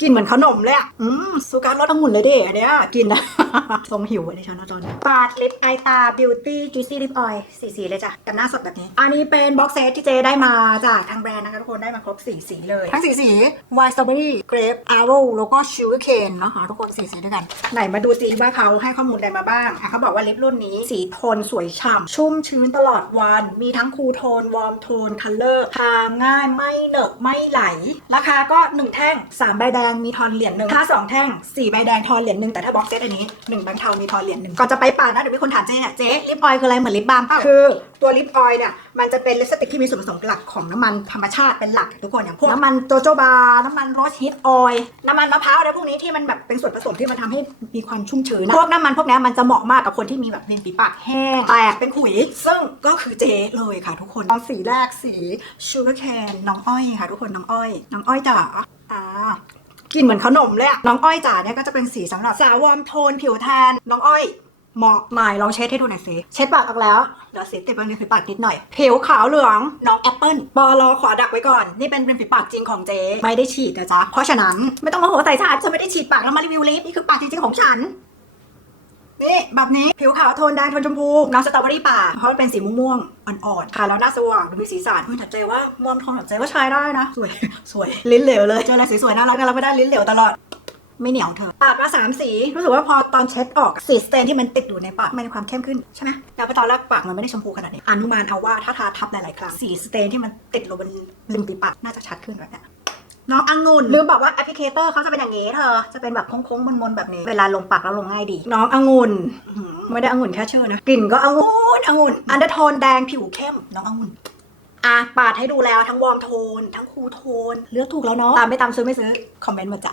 กินเหมือนขนมเลยอะ อืมสุการรสองุ่นเลยดิอันเนี้ยกินนะ ทรงหิวอันนี้ฉันนะตอนนี้ปาดลิปไอตาบิวตี้จูซี่ลิปออยสีสีเลยจ้ะ กันหน้าสดแบบนี้ อันนี้เป็นบ็อกเซตที่เจได้มาจากทางแบรนด์นะคะ ทุกคนได้มาครบสีสีเลย ทั้งสีสีไวน์สตรอเบอรี่เกรปอาร์โรแล้วก็ชิวเคนนะคะทุกคนสีสีด้วยกัน ไหนมาดูสิว่าเขาให้ข้อมูลอะไรมาบ้างอะเขาบอกว่าลิปรุ่นนี้สีโทนสวยฉ่ำชุ่มชื้นตลอดวัน มีทั้งคูลโทน วอร์มโทน คัลเลอร์ทาง่ายไม่เหนอะไม่ไหล ราคาก็ 1 แท่ง 3 ใบแดงมีทอนเหรียญหนึ่งถ้า 2 แท่ง 4 ใบแดงทอนเหรียญหนึ่งแต่ถ้าบ็อกเซตอันนี้1แบงค์เทามีทอนเหรียญหนึ่งก่อนจะไปป่านะเดี๋ยวมีคนถามเจ๊เนี่ยเจ๊ลิปออยล์คืออะไรเหมือนลิปบาล์มเปล่าคือตัวลิปออยล์เนี่ยมันจะเป็นลิปสติกที่มีส่วนผสมหลักของน้ำมันธรรมชาติเป็นหลักทุกคนอย่างพวกน้ำมันโจโจบา น้ำมันโรสฮิตออยล์น้ำมันมะพร้าวอะไรพวกนี้ที่มันแบบเป็นส่วนผสมที่มันทำให้มีความชุ่มชื้นนะพวกน้ำมันพวกเนี้ยมันจะเหมาะมากกับคนที่มีแบบริมฝีปากแห้งแตกเป็นขุย ซึ่งก็คือเจเลยค่ะทุกคนเอาสีแรกสีชูการ์แคนน้องอ้อยค่ะ ทุกคนน้องอ้อย น้องอ้อยจ๋าอ่ากินเหมือนขนมเลยอะน้องอ้อยจ๋าเนี่ยก็จะเป็นสีสำหรับสาววอร์มโทนผิวแทนน้องอ้อย เหมาะหมายลองเช็ดให้ดูหน่อยสิเช็ดปากออกแล้วเดี๋ยวสีติดบนริมฝีปากนิดหน่อย ผิวขาวเหลืองน้องแอปเปิลบอลอขอดักไว้ก่อน นี่เป็นริมฝีปากจริงของเจ๊ไม่ได้ฉีดนะจ๊ะ เพราะฉะนั้นไม่ต้องมาโหใส่ชาฉันไม่ได้ฉีดปากแล้วมารีวิวลิปนี่คือปากจริงๆของฉันนี่แบบนี้ผิวขาวโทนแดงโทนชมพูน้องสตรอเบอรี่ป่าเพราะมันเป็นสีม่วงๆอ่อนๆค่ะแล้วหน้าสว่างดูมีสีสันเฮ้ยแต่เจว่ามอมทองแบบเจว่าใช้ได้นะ สวยสวยลิ้นเหลวเลยเจออะไรสวยๆน่ารักน่ารักไม่ได้ลิ้นเหลวตลอด ไม่เหนียวเธอปากมาสามสี รู้สึกว่าพอตอนเช็ดออกสีสเตนที่มันติดอยู่ในปากมันมีความเข้มขึ้นใช่ไหมแล้วพอตอนแรกปากมันไม่ได้ชมพูขนาดนี้อนุมานเอาว่าถ้าทาทับหลายๆครั้งสีสเตนที่มันติดลงบนริมฝีปากน่าจะชัดขึ้นแบบเนี้ยน้ององุ่นลืมบอกว่าแอปพลิเคเตอร์เขาจะเป็นอย่างนี้เธอ จะเป็นแบบโค้งๆมนๆแบบนี้ เวลาลงปากแล้วลงง่ายดี น้ององุ่นอื้อหือไม่ได้องุ่นแค่ชื่อนะ กลิ่นก็องุ่นองุ่น อันเดอร์โทนแดงผิวเข้ม น้ององุ่นอะปาดให้ดูแล้วทั้งวอร์มโทน ทั้งคูลโทน เลือกถูกแล้วเนาะ ตามไม่ตามซื้อไม่ซื้อ คอมเมนต์มาจ้ะ